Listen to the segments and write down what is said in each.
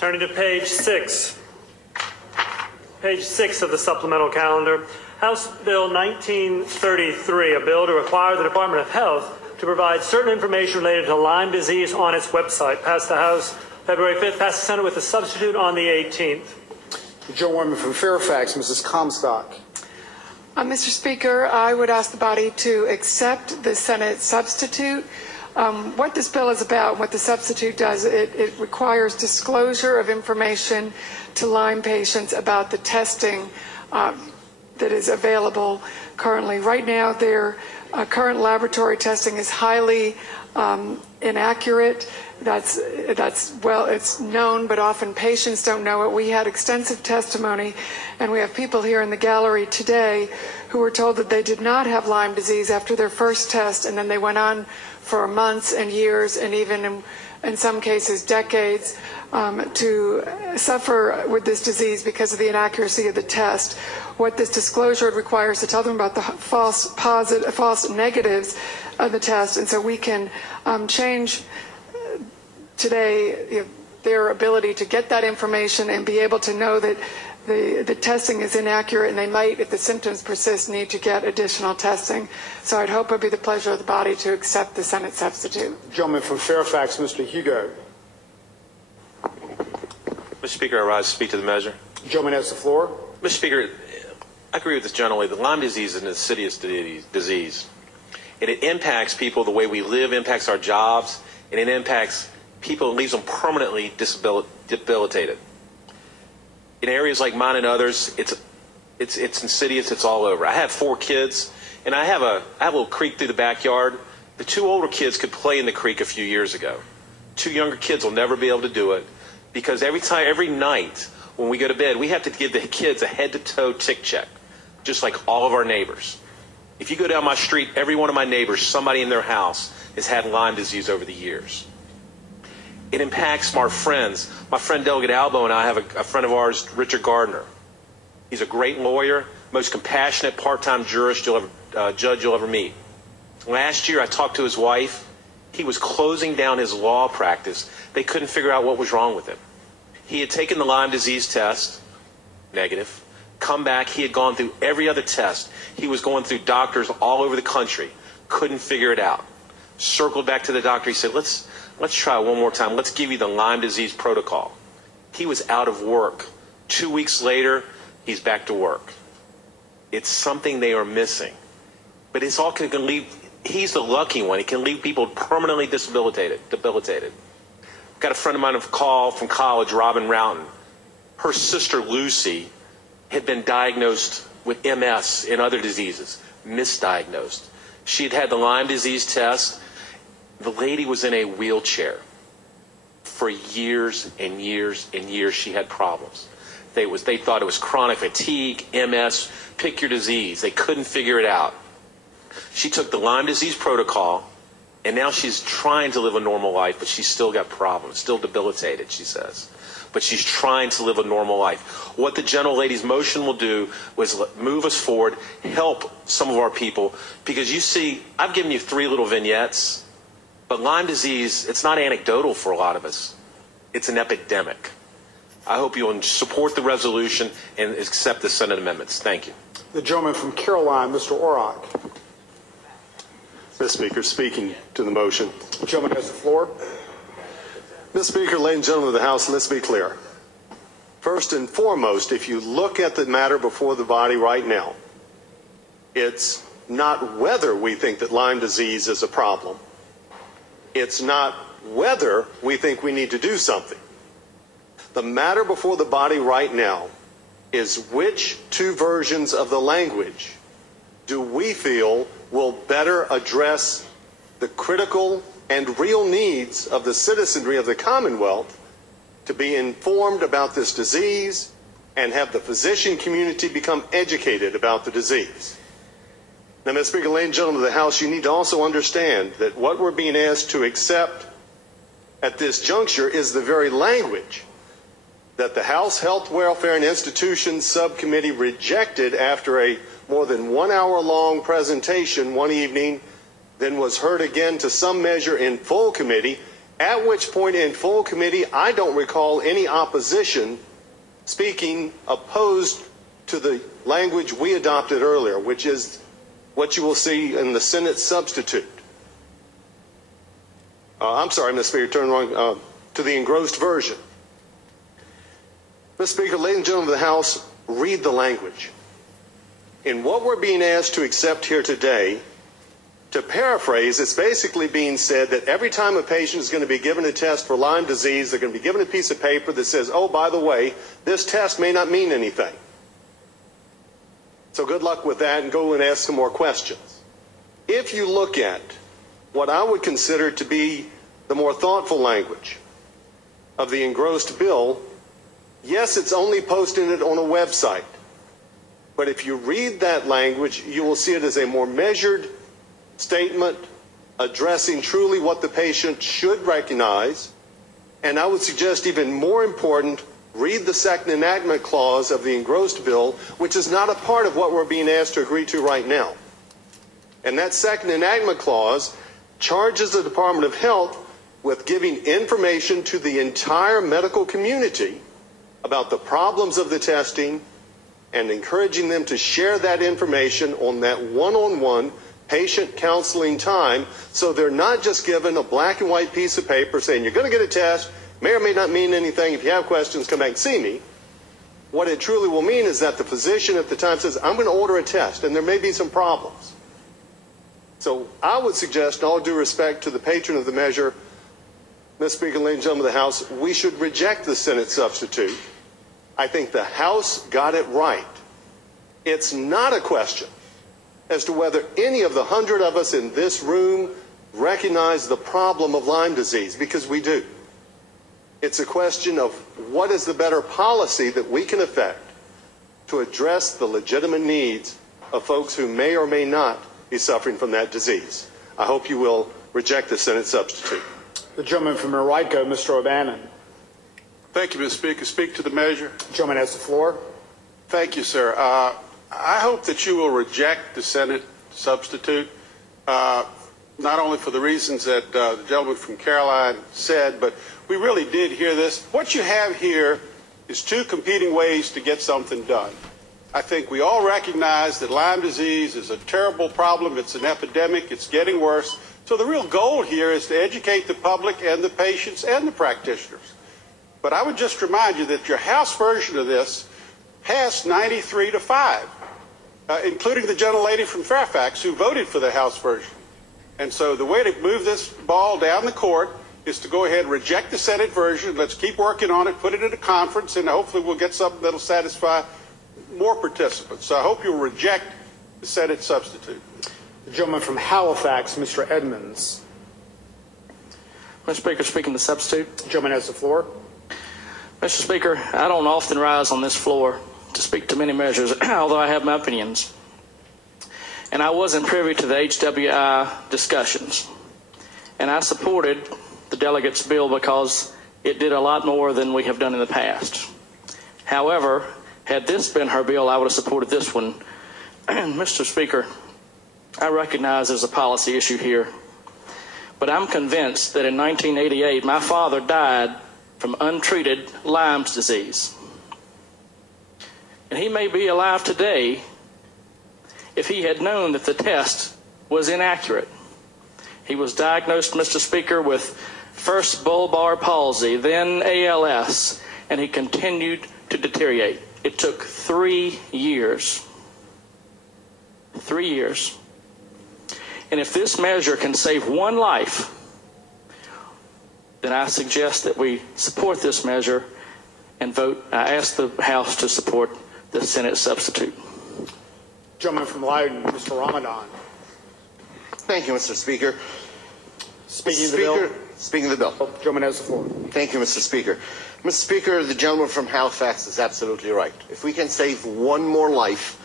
Turning to page 6. Page 6 of the supplemental calendar. House Bill 1933, a bill to require the Department of Health to provide certain information related to Lyme disease on its website. Passed the House February 5th, passed the Senate with a substitute on the 18th. The gentlewoman from Fairfax, Mrs. Comstock. Mr. Speaker, I would ask the body to accept the Senate substitute. What this bill is about, what the substitute does, it requires disclosure of information to Lyme patients about the testing that is available currently. Right now, their current laboratory testing is highly inaccurate. It's known, but often patients don't know it. We had extensive testimony, and we have people here in the gallery today who were told that they did not have Lyme disease after their first test, and then they went on for months and years, and even in some cases decades, to suffer with this disease because of the inaccuracy of the test. What this disclosure requires to tell them about the false negatives of the test, and so we can change today their ability to get that information and be able to know that the testing is inaccurate, and they might, if the symptoms persist, need to get additional testing. So I'd hope it would be the pleasure of the body to accept the Senate substitute. Gentleman from Fairfax, Mr. Hugo. Mr. Speaker, I rise to speak to the measure. The gentleman has the floor. Mr. Speaker, I agree with this gentleman. The Lyme disease is an insidious disease, and it impacts people the way we live, impacts our jobs, and it impacts people and leaves them permanently debilitated. In areas like mine and others, it's insidious. It's all over. I have 4 kids, and I have a little creek through the backyard. The 2 older kids could play in the creek a few years ago. 2 younger kids will never be able to do it because every night when we go to bed, we have to give the kids a head-to-toe tick check, just like all of our neighbors. If you go down my street, every one of my neighbors, somebody in their house has had Lyme disease over the years. It impacts our friends. My friend Delegate Albo and I have a friend of ours, Richard Gardner. He's a great lawyer, most compassionate part-time judge you'll ever meet. Last year, I talked to his wife. He was closing down his law practice. They couldn't figure out what was wrong with him. He had taken the Lyme disease test, negative. Come back, he had gone through every other test. He was going through doctors all over the country. Couldn't figure it out. Circled back to the doctor. He said, let's try one more time. Let's give you the Lyme disease protocol. He was out of work. 2 weeks later, he's back to work. It's something they are missing. But it's all going to leave, he's the lucky one. It can leave people permanently debilitated. Got a friend of mine from college, Robin Routon. Her sister, Lucy, had been diagnosed with MS and other diseases, misdiagnosed. She had had the Lyme disease test. The lady was in a wheelchair. For years and years and years, she had problems. They thought it was chronic fatigue, MS, pick your disease. They couldn't figure it out. She took the Lyme disease protocol, and now she's trying to live a normal life, but she's still got problems, still debilitated, she says. But she's trying to live a normal life. What the gentlelady's motion will do was move us forward, help some of our people, because you see, I've given you 3 little vignettes. But Lyme disease, it's not anecdotal for a lot of us. It's an epidemic. I hope you'll support the resolution and accept the Senate amendments. Thank you. The gentleman from Caroline, Mr. Orrock. Mr. Speaker, speaking to the motion. The gentleman has the floor. Mr. Speaker, ladies and gentlemen of the House, let's be clear. First and foremost, if you look at the matter before the body right now, it's not whether we think that Lyme disease is a problem. It's not whether we think we need to do something. The matter before the body right now is which 2 versions of the language do we feel will better address the critical and real needs of the citizenry of the Commonwealth to be informed about this disease and have the physician community become educated about the disease. Now, Mr. Speaker, ladies and gentlemen of the House, you need to also understand that what we're being asked to accept at this juncture is the very language that the House Health, Welfare, and Institutions Subcommittee rejected after a more than 1 hour long presentation one evening, then was heard again to some measure in full committee, at which point in full committee, I don't recall any opposition speaking opposed to the language we adopted earlier, which is what you will see in the Senate substitute. I'm sorry, Mr. Speaker, turn wrong, to the engrossed version. Mr. Speaker, ladies and gentlemen of the House, read the language. In what we're being asked to accept here today, to paraphrase, it's basically being said that every time a patient is going to be given a test for Lyme disease, they're going to be given a piece of paper that says, oh, by the way, this test may not mean anything. So good luck with that, and go and ask some more questions. If you look at what I would consider to be the more thoughtful language of the engrossed bill, yes, it's only posting it on a website. But if you read that language, you will see it as a more measured statement addressing truly what the patient should recognize. And I would suggest even more important, read the second enactment clause of the engrossed bill, which is not a part of what we're being asked to agree to right now. And that second enactment clause charges the Department of Health with giving information to the entire medical community about the problems of the testing and encouraging them to share that information on that one-on-one patient counseling time, so they're not just given a black and white piece of paper saying you're going to get a test, may or may not mean anything. If you have questions, come back and see me. What it truly will mean is that the physician at the time says, I'm going to order a test, and there may be some problems. So I would suggest, in all due respect to the patron of the measure, Mr. Speaker, ladies and gentlemen of the House, we should reject the Senate substitute. I think the House got it right. It's not a question as to whether any of the 100 of us in this room recognize the problem of Lyme disease, because we do. It's a question of what is the better policy that we can effect to address the legitimate needs of folks who may or may not be suffering from that disease. I hope you will reject the Senate substitute. The gentleman from Henrico, Mr. O'Bannon. Thank you, Mr. Speaker. Speak to the measure. The gentleman has the floor. Thank you, sir. I hope that you will reject the Senate substitute, not only for the reasons that the gentleman from Caroline said, but we really did hear this. What you have here is two competing ways to get something done. I think we all recognize that Lyme disease is a terrible problem. It's an epidemic. It's getting worse. So the real goal here is to educate the public and the patients and the practitioners. But I would just remind you that your House version of this passed 93-5, including the gentlelady from Fairfax who voted for the House version. And so the way to move this ball down the court is to go ahead and reject the Senate version. Let's keep working on it, put it in a conference, and hopefully we'll get something that'll satisfy more participants. So I hope you'll reject the Senate substitute. The gentleman from Halifax, Mr. Edmonds. Mr. Speaker, speaking the substitute. The gentleman has the floor. Mr. Speaker, I don't often rise on this floor to speak to many measures, although I have my opinions. And I wasn't privy to the HWI discussions. And I supported the delegates' bill because it did a lot more than we have done in the past. However, had this been her bill, I would have supported this one. Mr. Speaker, I recognize there's a policy issue here, but I'm convinced that in 1988, my father died from untreated Lyme disease. And he may be alive today if he had known that the test was inaccurate. He was diagnosed, Mr. Speaker, with first bulbar palsy, then ALS, and he continued to deteriorate. It took 3 years. 3 years. And if this measure can save one life, then I suggest that we support this measure and vote. I ask the House to support the Senate substitute. Gentleman from Loudoun, Mr. Ramadan. Thank you, Mr. Speaker. Speaking of the bill. Speaking of the bill. Oh, gentleman has the floor. Thank you, Mr. Speaker. Mr. Speaker, the gentleman from Halifax is absolutely right. If we can save one more life,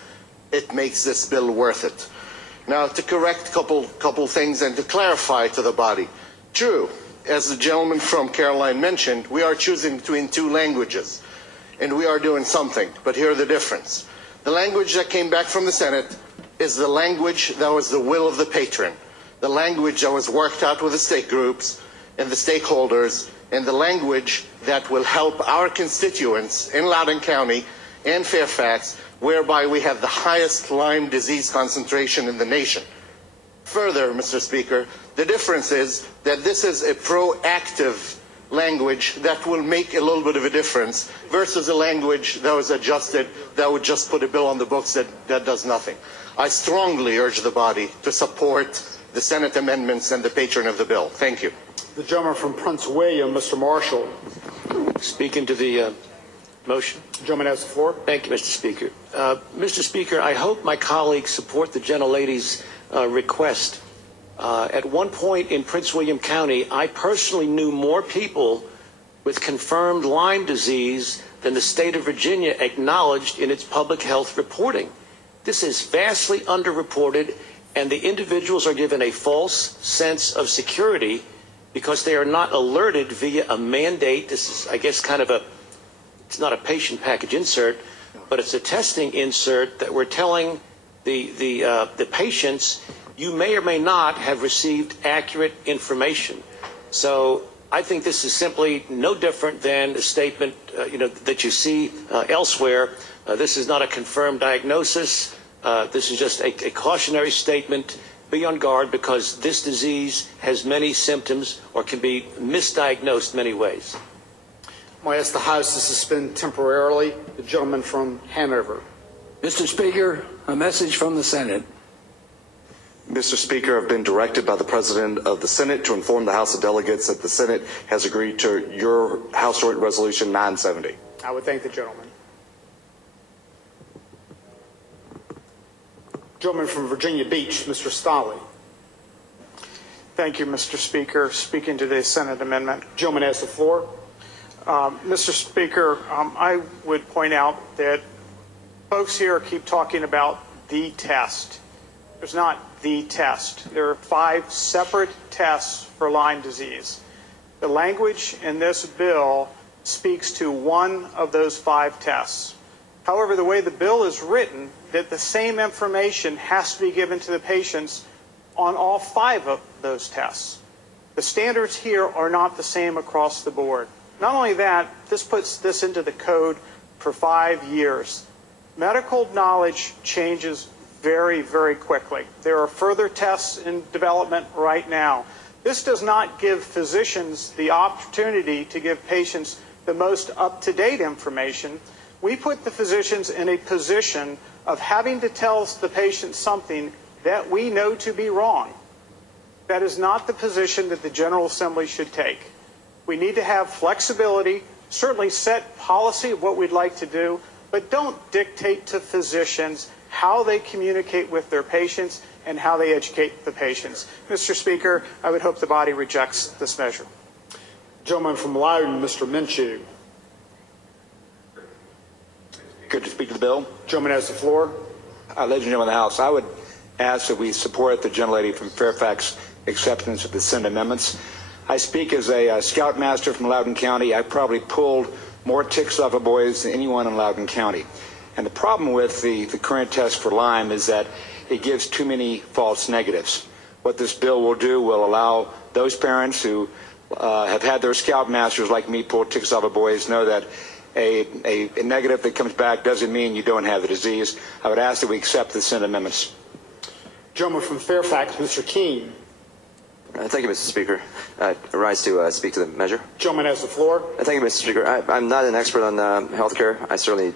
it makes this bill worth it. Now, to correct a couple things and to clarify to the body. True, as the gentleman from Caroline mentioned, we are choosing between two languages, and we are doing something. But here are the difference. The language that came back from the Senate is the language that was the will of the patron, the language that was worked out with the state groups, and the stakeholders and the language that will help our constituents in Loudoun County and Fairfax, whereby we have the highest Lyme disease concentration in the nation. Further, Mr. Speaker, the difference is that this is a proactive language that will make a little bit of a difference versus a language that was adjusted that would just put a bill on the books that does nothing. I strongly urge the body to support the Senate amendments and the patron of the bill. Thank you. The gentleman from Prince William, Mr. Marshall. Speaking to the motion. The gentleman has the floor. Thank you, Mr. Speaker. Mr. Speaker, I hope my colleagues support the gentlelady's request. At one point in Prince William County, I personally knew more people with confirmed Lyme disease than the state of Virginia acknowledged in its public health reporting. This is vastly underreported, and the individuals are given a false sense of security because they are not alerted via a mandate. This is, I guess, kind of it's not a patient package insert, but it's a testing insert that we're telling the patients, you may or may not have received accurate information. So I think this is simply no different than a statement that you see elsewhere. This is not a confirmed diagnosis. This is just a cautionary statement. Be on guard because this disease has many symptoms or can be misdiagnosed many ways. I'm going to ask the House to suspend temporarily. The gentleman from Hanover. Mr. Speaker, a message from the Senate. Mr. Speaker, I've been directed by the President of the Senate to inform the House of Delegates that the Senate has agreed to your House Joint Resolution 970. I would thank the gentleman. Gentleman from Virginia Beach, Mr. Stolley. Thank you, Mr. Speaker. Speaking to the Senate amendment. Gentleman has the floor. Mr. Speaker, I would point out that folks here keep talking about the test. There's not the test. There are 5 separate tests for Lyme disease. The language in this bill speaks to one of those 5 tests. However, the way the bill is written, that the same information has to be given to the patients on all 5 of those tests. The standards here are not the same across the board. Not only that, this puts this into the code for 5 years. Medical knowledge changes very, very quickly. There are further tests in development right now. This does not give physicians the opportunity to give patients the most up-to-date information. We put the physicians in a position of having to tell the patient something that we know to be wrong. That is not the position that the General Assembly should take. We need to have flexibility, certainly set policy of what we'd like to do, but don't dictate to physicians how they communicate with their patients and how they educate the patients. Mr. Speaker, I would hope the body rejects this measure. Gentleman from Loudoun, Mr. Minshew. Good to speak to the bill. Gentleman has the floor. Ladies and gentlemen of the House, I would ask that we support the gentlelady from Fairfax acceptance of the Senate amendments. I speak as a scoutmaster from Loudoun County. I probably pulled more ticks off of boys than anyone in Loudoun County. And the problem with the current test for Lyme is that it gives too many false negatives. What this bill will do will allow those parents who have had their scoutmasters like me pull ticks off of boys know that a negative that comes back doesn't mean you don't have the disease. I would ask that we accept the Senate amendments. Gentleman from Fairfax, Mr. Keene. Thank you, Mr. Speaker. I rise to speak to the measure. Gentleman has the floor. Thank you, Mr. Speaker. I'm not an expert on health care. I certainly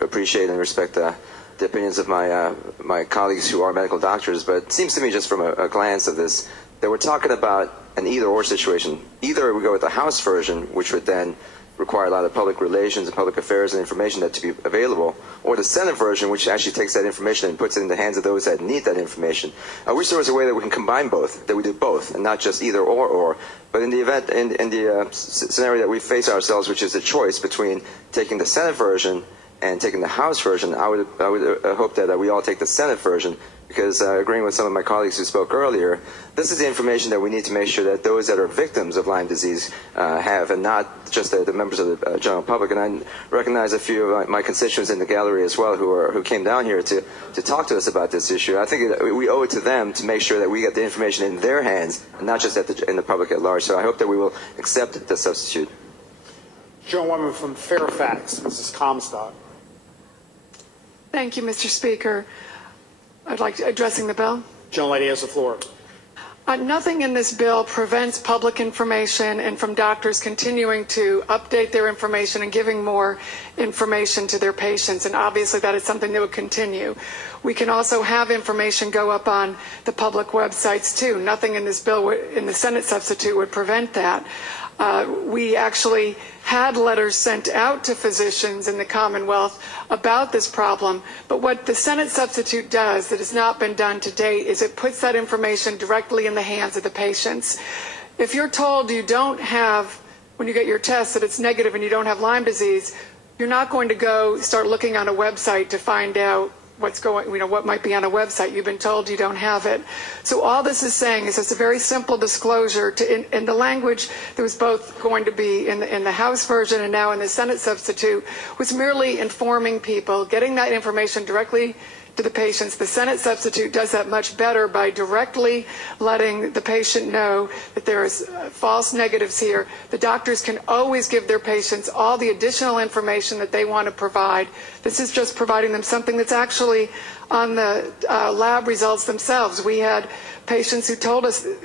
appreciate and respect the opinions of my colleagues who are medical doctors, but it seems to me just from a glance of this that we're talking about an either-or situation. Either we go with the House version, which would then require a lot of public relations and public affairs and information that to be available, or the Senate version, which actually takes that information and puts it in the hands of those that need that information. I wish there was a way that we can combine both, that we do both, and not just either or. But in the event, in the scenario that we face ourselves, which is a choice between taking the Senate version and taking the House version, I would hope that we all take the Senate version because agreeing with some of my colleagues who spoke earlier, this is the information that we need to make sure that those that are victims of Lyme disease have, and not just the members of the general public. And I recognize a few of my constituents in the gallery as well who came down here to talk to us about this issue. I think we owe it to them to make sure that we get the information in their hands, and not just in the public at large. So I hope that we will accept the substitute. Gentlewoman from Fairfax, Mrs. Comstock. Thank you, Mr. Speaker. I'd like to addressing the bill. Gentlelady has the floor. Nothing in this bill prevents public information and from doctors continuing to update their information and giving more information to their patients, and obviously that is something that would continue. We can also have information go up on the public websites too. Nothing in this bill, in the Senate substitute, would prevent that. We actually had letters sent out to physicians in the Commonwealth about this problem, but what the Senate substitute does that has not been done to date is it puts that information directly in the hands of the patients. If you're told you don't have, when you get your test, that it's negative and you don't have Lyme disease, you're not going to go start looking on a website to find out what might be on a website. You've been told you don't have it. So all this is saying is it's a very simple disclosure in the language that was both going to be in the House version and now in the Senate substitute was merely informing people, getting that information directly to the patients. The Senate substitute does that much better by directly letting the patient know that there is false negatives here. The doctors can always give their patients all the additional information that they want to provide. This is just providing them something that's actually on the lab results themselves. We had patients who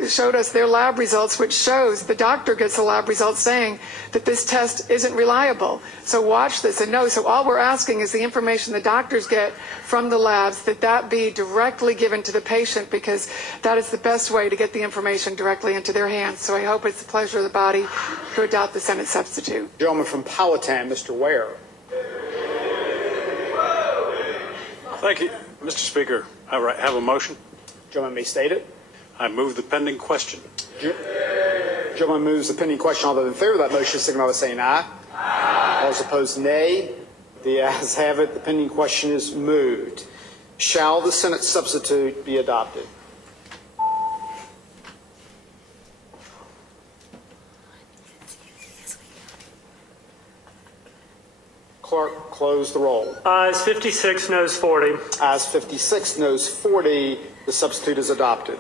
showed us their lab results, which shows the doctor gets the lab results saying that this test isn't reliable. So watch this and know. So all we're asking is the information the doctors get from the labs, that be directly given to the patient, because that is the best way to get the information directly into their hands. So I hope it's the pleasure of the body to adopt the Senate substitute. Gentleman from Powhatan, Mr. Ware. Thank you, Mr. Speaker. I have a motion. Gentleman may state it. I move the pending question. Gentleman moves the pending question. All those in favor of that motion signify by saying aye. Aye. All those opposed, nay. The ayes have it. The pending question is moved. Shall the Senate substitute be adopted? Clerk, close the roll. Ayes 56, noes 40. Ayes 56, noes 40. The substitute is adopted.